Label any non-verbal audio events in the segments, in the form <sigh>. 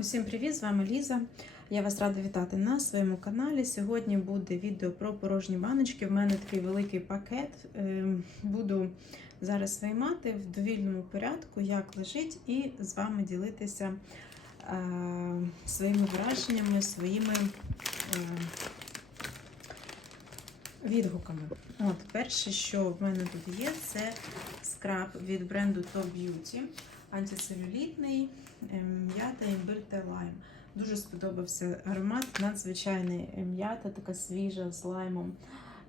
Усім привіт! З вами Ліза. Я вас рада вітати на своєму каналі. Сьогодні буде відео про порожні баночки. В мене такий великий пакет. Ем, Буду зараз виймати в довільному порядку, як лежить, і з вами ділитися е, своїми враженнями, своїми е, відгуками. От, перше, що в мене тут є, це скраб від бренду Top Beauty. Антицелюлітний, ем, м'ята, імбир та лайм. Дуже сподобався аромат, надзвичайний м'ята, така свіжа з лаймом.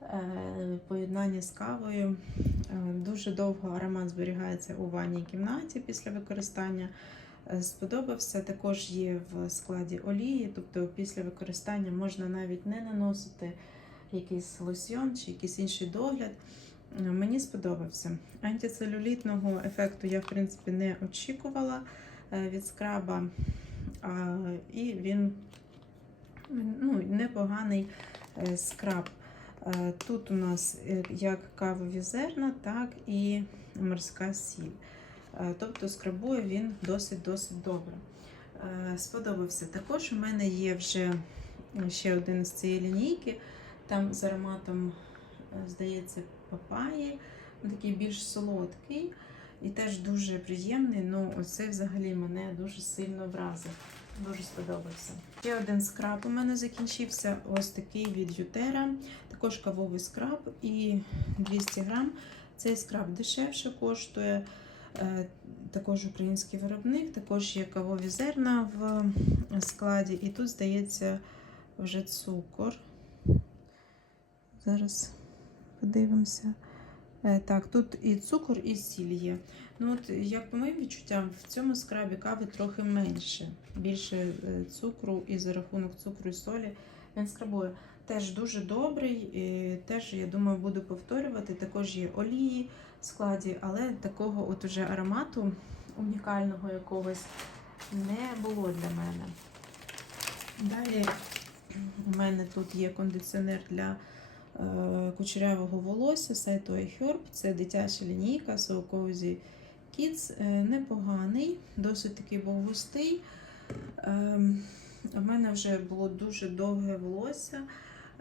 Е, Поєднання з кавою. Е, Дуже довго аромат зберігається у ванній кімнаті після використання. Е, Сподобався, також є в складі олії, тобто після використання можна навіть не наносити якийсь лосьйон чи якийсь інший догляд. Мені сподобався. Антицелюлітного ефекту я, в принципі, не очікувала е, від скраба, і він ну, непоганий е, скраб. Е, Тут у нас як кавові зерна, так і морська сіль. Тобто скрабує він досить-досить добре. Сподобався. Також у мене є вже ще один з цієї лінійки, там з ароматом, здається, папаї, такий більш солодкий і теж дуже приємний. Ну, оце взагалі мене дуже сильно вразив. Дуже сподобався. Ще один скраб у мене закінчився. Ось такий від Ютера. Також кавовий скраб і 200 грам. Цей скраб дешевше коштує. Е, Також український виробник, також є кавові зерна в складі. І тут, здається, вже цукор. Зараз подивимося. Е, Так, тут і цукор, і сіль є. Ну, от, як по моїм відчуттям, в цьому скрабі кави трохи менше. Більше е, цукру, і за рахунок цукру і солі він скрабує. Теж дуже добрий, і теж, я думаю, буду повторювати. Також є олії в складі, але такого от уже аромату унікального якогось не було для мене. Далі у мене тут є кондиціонер для кучерявого волосся сайту iHerb. Це дитяча лінійка So Cozy. Е, непоганий, досить такий був густий. Е, у мене вже було дуже довге волосся,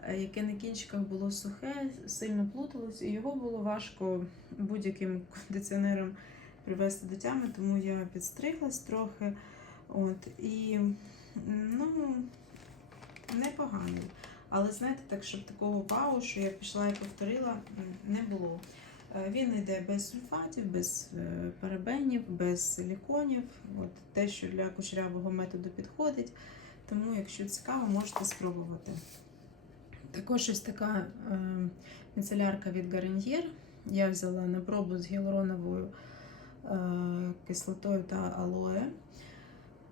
е, яке на кінчиках було сухе, сильно плуталось, і його було важко будь-яким кондиціонером привести до тями, тому я підстриглась трохи. От, і ну, непоганий. Але знаєте, так, щоб такого вау, що я пішла і повторила, не було. Е, Він йде без сульфатів, без е, парабенів, без силіконів. От те, що для кучерявого методу підходить. Тому, якщо цікаво, можете спробувати. Також ось така е, міцелярка від Garnier. Я взяла на пробу з гіалуроновою кислотою та алоє.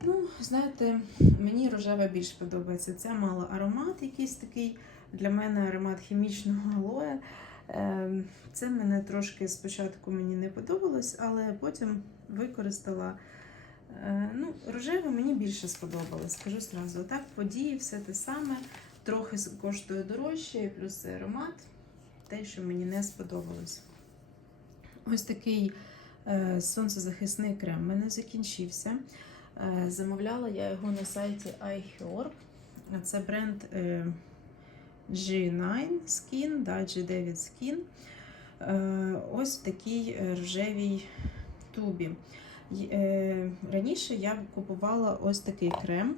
Ну, знаєте, мені рожева більш подобається. Ця мала аромат якийсь такий. Для мене аромат хімічного алоє. Ем, Це мене трошки спочатку мені не подобалось, але потім використала. Е, Ну, рожеве мені більше сподобалось, скажу зразу. Так, події, все те саме, трохи коштує дорожче, і плюс це аромат, те, що мені не сподобалось. Ось такий е, сонцезахисний крем в мене закінчився. Е, Замовляла я його на сайті iHerb. Це бренд е, G9 Skin, да, G9 Skin. Е, Ось в такій рожевій тубі. Раніше я купувала ось такий крем.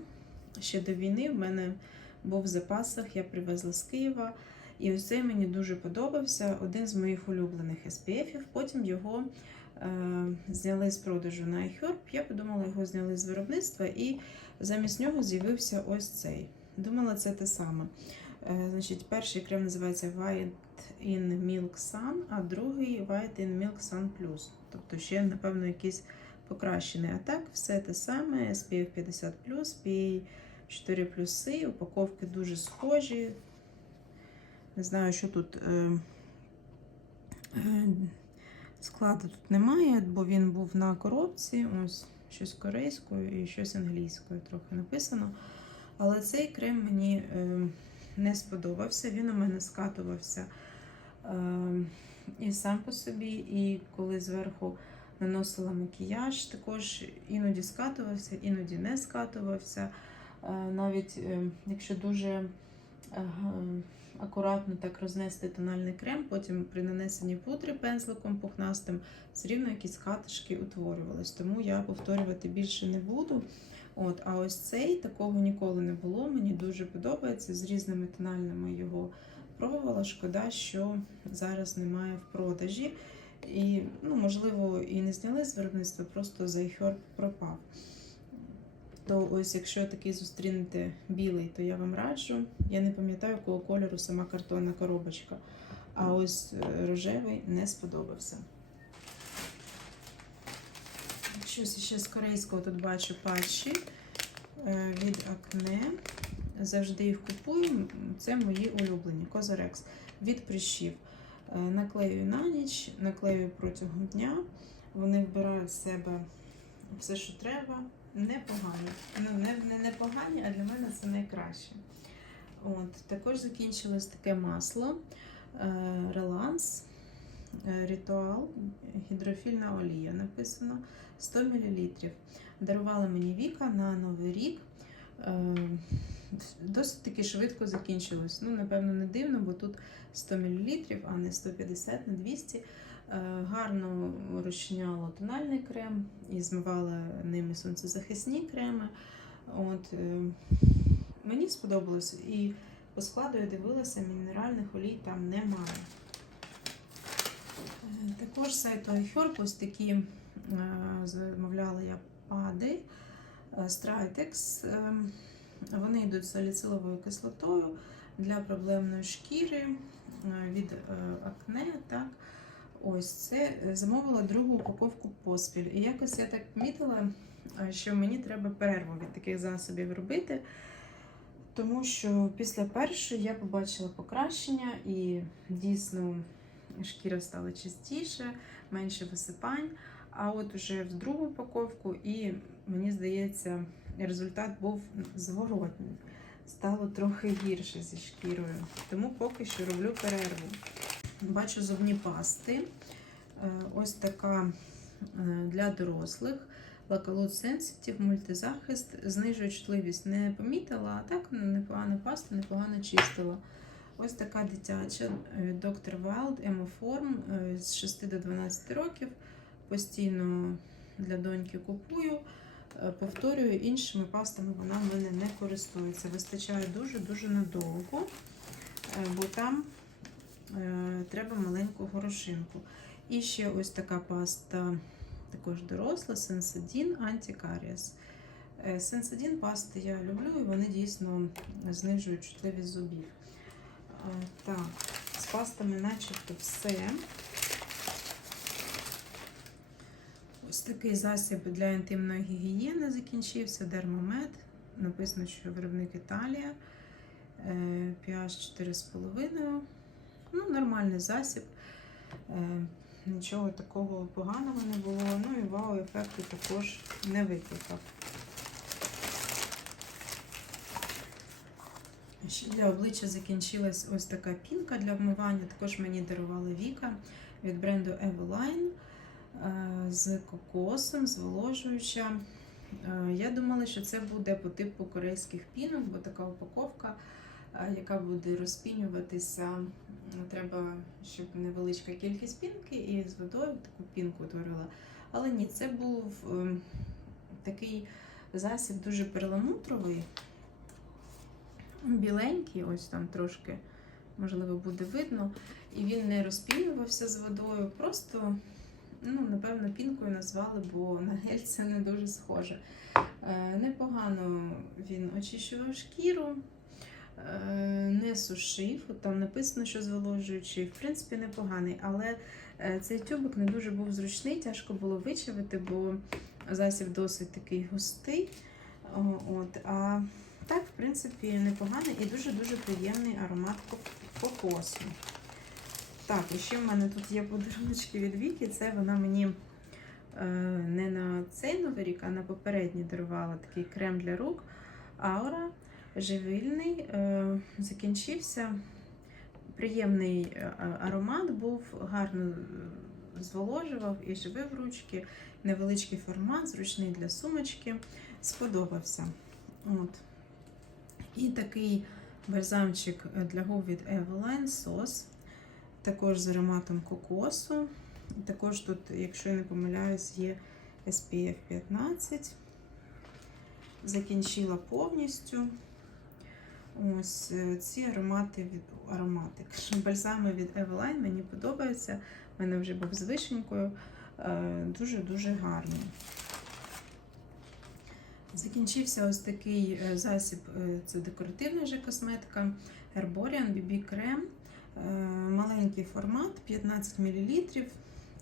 Ще до війни в мене був в запасах, я привезла з Києва. І ось цей мені дуже подобався. Один з моїх улюблених SPF. Потім його зняли з продажу на iHerb. Я подумала, його зняли з виробництва, і замість нього з'явився ось цей. Думала, це те саме. Е, значить, перший крем називається White in Milk Sun, а другий White in Milk Sun Plus. Тобто ще, напевно, якийсь покращений. А так, все те саме: SPF 50, PA 4 плюси, упаковки дуже схожі. Не знаю, що тут. Е, е, Складу тут немає, бо він був на коробці. Ось щось корейською і щось англійською трохи написано. Але цей крем мені е, не сподобався. Він у мене скатувався е, і сам по собі, і коли зверху наносила макіяж, також іноді скатувався, іноді не скатувався. Е, Навіть якщо дуже акуратно так рознести тональний крем, потім при нанесенні пудри пензликом пухнастим все рівно якісь катишки утворювались. Тому я повторювати більше не буду. От, а ось цей такого ніколи не було. Мені дуже подобається. З різними тональними його пробувала. Шкода, що зараз немає в продажі. І, ну, можливо, і не зняли з виробництва, просто зайхер пропав. То ось, якщо такий зустрінете білий, то я вам раджу. Я не пам'ятаю, якого кольору сама картонна коробочка. А ось е, рожевий не сподобався. Щось ще з корейського тут бачу патчі е, від Акне. Завжди їх купую. Це мої улюблені. Козарекс від прищів. Е, Наклею на ніч, наклею протягом дня. Вони вбирають в себе все, що треба. Непогані. Ну, не, не непогані, а для мене це найкраще. От, також закінчилось таке масло е, Реланс е, Ритуал, гідрофільна олія написано 100 мл. Дарувала мені Віка на Новий рік. Е, Досить таки швидко закінчилось. Ну, напевно, не дивно, бо тут 100 мл, а не 150 на 200. Е, Гарно розчиняло тональний крем і змивала ними сонцезахисні креми. От, е, мені сподобалось. І по складу я дивилася, мінеральних олій там немає. Е, Також з сайту iHerb такі замовляла я пади Stritex. Вони йдуть з саліциловою кислотою для проблемної шкіри від акне. Так. Ось це е, замовила другу упаковку поспіль. І якось я так помітила, е, що мені треба перерву від таких засобів робити. Тому що після першої я побачила покращення і дійсно шкіра стала чистіше, менше висипань. А от уже в другу упаковку, і мені здається, результат був зворотний. Стало трохи гірше зі шкірою. Тому поки що роблю перерву. Бачу зубні пасти. Е, Ось така е, для дорослих. Лакалут Sensitive, мультизахист, знижує чутливість не помітила, а так ну, непогана паста, непогано чистила. Ось така дитяча Dr. Wild Емоформ з 6 до 12 років. Постійно для доньки купую. Е, Повторюю, іншими пастами вона в мене не користується. Вистачає дуже-дуже надовго, бо там треба маленьку горошинку. І ще ось така паста, також доросла, Сенсадін Антикаріас. Сенсадін пасти я люблю, і вони дійсно знижують чутливість зубів. Е, Так, з пастами начебто все. Ось такий засіб для інтимної гігієни закінчився. Дермомед. Написано, що виробник Італія. Е, pH 4,5. Ну, нормальний засіб. Е, Нічого такого поганого не було. Ну і вау-ефекту також не викликав. Ще для обличчя закінчилась ось така пінка для вмивання. Також мені дарувала Віка від бренду Eveline е, з кокосом, зволожуюча. Е, Я думала, що це буде по типу корейських пінок, бо така упаковка, яка буде розпінюватися. Треба, щоб невеличка кількість пінки, і з водою таку пінку утворила. Але ні, це був ем, такий засіб дуже перламутровий, біленький, ось там трошки, можливо, буде видно. І він не розпінювався з водою, просто, ну, напевно, пінкою назвали, бо на гель це не дуже схоже. Е, непогано він очищував шкіру, не сушив. Там написано, що зволожуючий, в принципі, непоганий, але е, цей тюбик не дуже був зручний, тяжко було вичавити, бо засіб досить такий густий. От, а так, в принципі, непоганий і дуже-дуже приємний аромат кокосу. Так, і ще в мене тут є подаруночки від Віки. Це вона мені е, не на цей новий рік, а на попередній дарувала такий крем для рук. Аура живильний. Е, закінчився. Приємний е, аромат був, гарно е, зволожував і живив ручки, невеличкий формат, зручний для сумочки. Сподобався. От. І такий бальзамчик для губ від Eveline Sauce, також з ароматом кокосу. Також тут, якщо я не помиляюсь, є SPF 15. Закінчила повністю. Ось е, ці аромати від аромати. <laughs> Бальзами від Eveline мені подобаються. У мене вже був з вишенькою. Е, Дуже-дуже гарний. Закінчився ось такий е, засіб, це декоративна вже косметика Herborian BB крем. Маленький формат, 15 мл,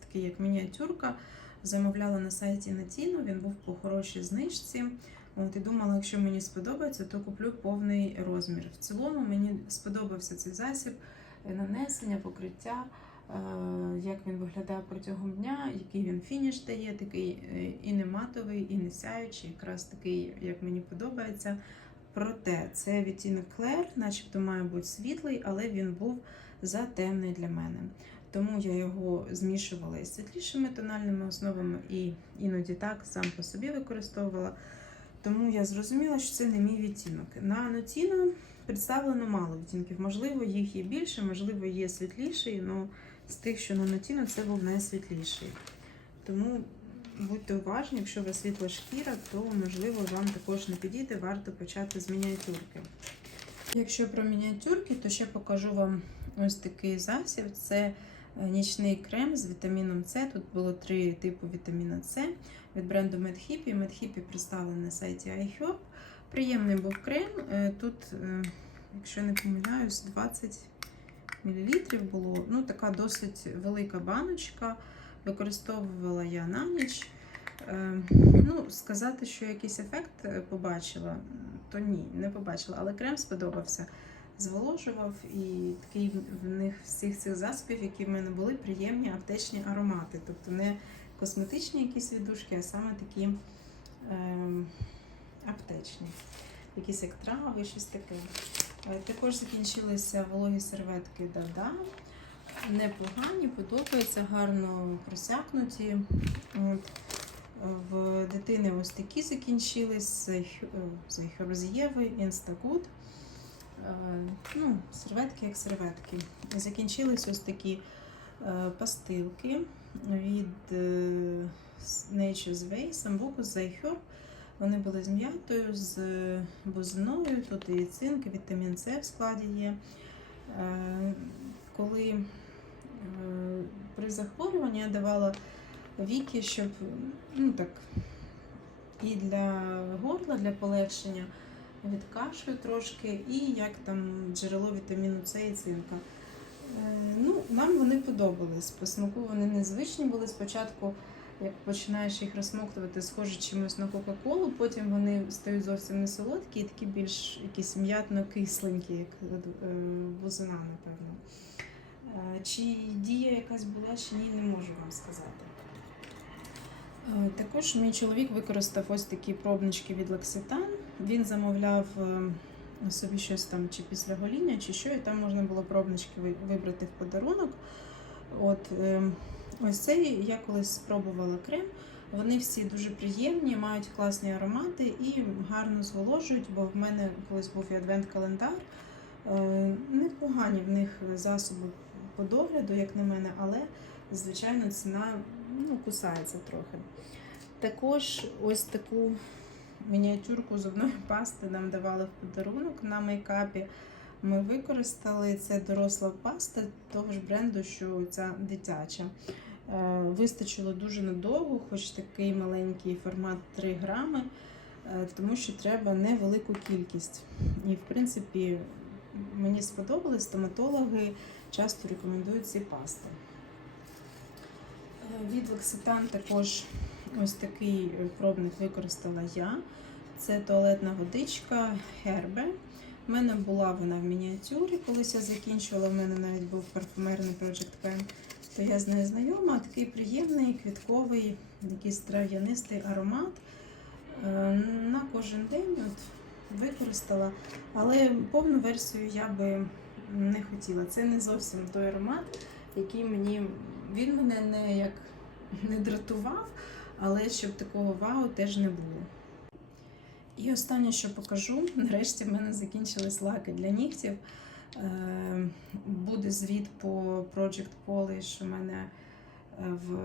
такий як мініатюрка. Замовляла на сайті Натіно, він був по хорошій знижці. От, і думала, якщо мені сподобається, то куплю повний розмір. В цілому мені сподобався цей засіб, е, нанесення, покриття, е, як він виглядає протягом дня, який він фініш дає, такий е, і не матовий, і не сяючий, якраз такий, як мені подобається. Проте це відтінок Клер, начебто має бути світлий, але він був затемний для мене. Тому я його змішувала із світлішими тональними основами і іноді так сам по собі використовувала. Тому я зрозуміла, що це не мій відтінок. На Нотіно представлено мало відтінків. Можливо, їх є більше, можливо, є світліший, але з тих, що на Нотіно, це був найсвітліший. Тому будьте уважні, якщо у вас світла шкіра, то можливо вам також не підійде, варто почати з мініатюрки. Якщо про мініатюрки, то ще покажу вам ось такий засіб. Це е, нічний крем з вітаміном С. Тут було три типи вітаміна С від бренду MedHippie. MedHippie представлений на сайті iHerb. Приємний був крем. Е, Тут, е, якщо не помиляюсь, 20 мл було. Ну, така досить велика баночка. Використовувала я на ніч. Е, Ну, сказати, що якийсь ефект побачила, то ні, не побачила. Але крем сподобався. Зволожував і такий в них всіх цих засобів, які в мене були, приємні аптечні аромати. Тобто не косметичні якісь віддушки, а саме такі ем, аптечні. Якісь як трави, щось таке. Е, Також закінчилися вологі серветки Дада. Непогані, подобаються, гарно просякнуті. От. В дитини ось такі закінчились з Єви, Instagood. Е, Ну, серветки як серветки. Закінчились ось такі е, пастилки від е, Nature's Way, самбуку з Зайхер. Вони були з м'ятою, з бузиною, тут і цинк, і вітамін С в складі є. Е, Коли е, при захворюванні я давала віки, щоб ну так, і для горла, для полегшення від кашлю трошки, і як там джерело вітаміну С і цинка. Е, Ну, нам вони подобались. По смаку вони незвичні були спочатку. Як починаєш їх розсмоктувати, схоже чимось на Кока-Колу, потім вони стають зовсім не солодкі і такі більш якісь м'ятно-кисленькі, як е, бузина, напевно. Е, Чи дія якась була, чи ні, не можу вам сказати. Також мій чоловік використав ось такі пробнички від Лекситан. Він замовляв собі щось там чи після гоління, чи що, і там можна було пробнички вибрати в подарунок. От е, ось цей я колись спробувала крем. Вони всі дуже приємні, мають класні аромати і гарно зволожують, бо в мене колись був і адвент-календар. Е, Непогані в них засоби по догляду, як на мене, але звичайно ціна ну, кусається трохи. Також ось таку мініатюрку зубної <laughs> пасти нам давали в подарунок на мейкапі. Ми використали це доросла паста того ж бренду, що ця дитяча. Е, Вистачило дуже надовго, хоч такий маленький формат 3 грами, е, тому що треба невелику кількість. І, в принципі, мені сподобалось, стоматологи часто рекомендують ці пасти. Е, Від Лекситан також ось такий пробник використала я. Це туалетна водичка Herbe. У мене була вона в мініатюрі, колись я закінчувала, в мене навіть був парфумерний Project Pen, то я з нею знайома. Такий приємний, квітковий, якийсь трав'янистий аромат. Е, На кожен день от використала, але повну версію я би не хотіла. Це не зовсім той аромат, який мені він мене не як не дратував, але щоб такого вау теж не було. І останнє, що покажу, <laughs> нарешті в мене закінчились лаки для нігтів. Е, Буде звіт по Project Polish у мене е, в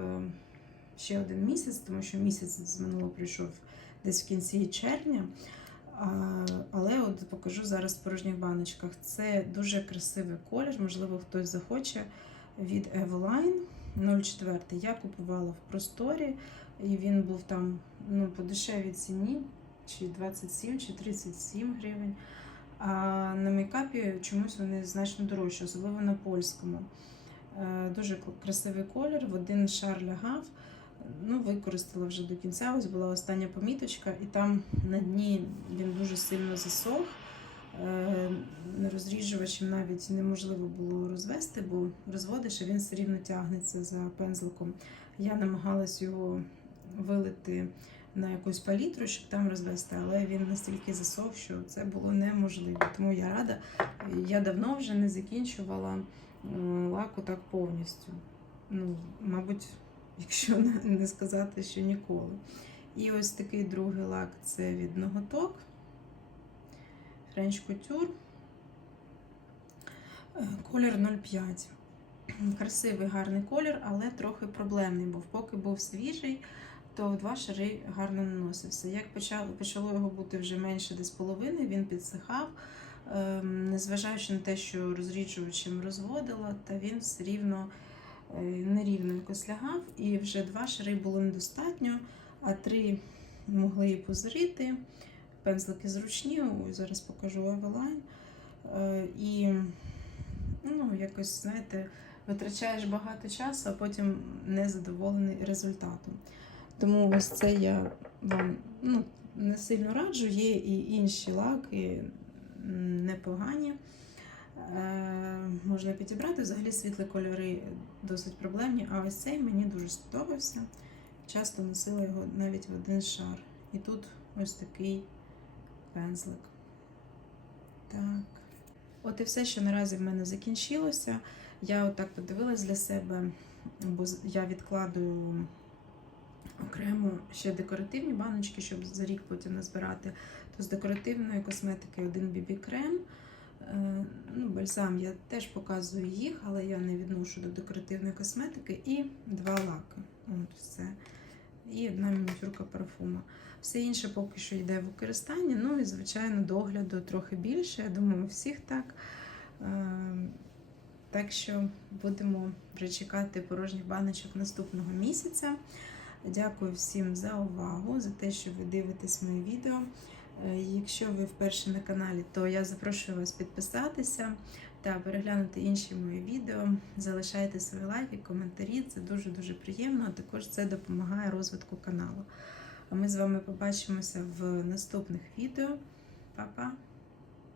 ще один місяць, тому що місяць з минулого прийшов десь в кінці червня. Але от покажу зараз в порожніх баночках. Це дуже красивий колір, можливо, хтось захоче від Eveline 04. Я купувала в просторі, і він був там ну, по дешевій ціні, чи 27, чи 37 гривень. А на мейкапі чомусь вони значно дорожчі, особливо на польському. Е, Дуже красивий колір, в один шар лягав. Ну, використала вже до кінця. Ось була остання поміточка, і там на дні він дуже сильно засох. Е, Розріжувачем навіть неможливо було розвести, бо розводиш, а він все рівно тягнеться за пензликом. Я намагалась його вилити на якусь палітру, щоб там розвести, але він настільки засох, що це було неможливо. Тому я рада. Я давно вже не закінчувала е, лаку так повністю. Ну, мабуть, якщо не- сказати, що ніколи. І ось такий другий лак це від ноготок. French Couture. Е, Колір 05. Красивий, гарний колір, але трохи проблемний, бо поки був свіжий, то два шари гарно наносився. Як почало, почало його бути вже менше десь половини, він підсихав. Ем, Незважаючи на те, що розріджувачем розводила, та він все рівно е, нерівно якось лягав, і вже два шари було недостатньо, а три могли і позрити. Пензлики зручні, зараз покажу Eveline. Е, І ну, якось, знаєте, витрачаєш багато часу, а потім не задоволений результатом. Тому ось це я вам ну, не сильно раджу. Є і інші лаки непогані. Е, можна підібрати. Взагалі світлі кольори досить проблемні, а ось цей мені дуже сподобався. Часто носила його навіть в один шар. І тут ось такий пензлик. Так. От і все, що наразі в мене закінчилося. Я отак подивилась для себе, бо я відкладую окремо ще декоративні баночки, щоб за рік потім назбирати. То з декоративної косметики один BB крем. Е, Ну, бальзам я теж показую їх, але я не відношу до декоративної косметики. І два лаки. От все. І одна мініатюрка парфума. Все інше поки що йде в використання. Ну і, звичайно, догляду трохи більше. Я думаю, у всіх так. Е, Так що будемо вже порожніх баночок наступного місяця. Дякую всім за увагу, за те, що ви дивитесь мої відео. Е, Якщо ви вперше на каналі, то я запрошую вас підписатися та переглянути інші мої відео. Залишайте свої лайки, коментарі. Це дуже-дуже приємно. А також це допомагає розвитку каналу. А ми з вами побачимося в наступних відео. Па-па!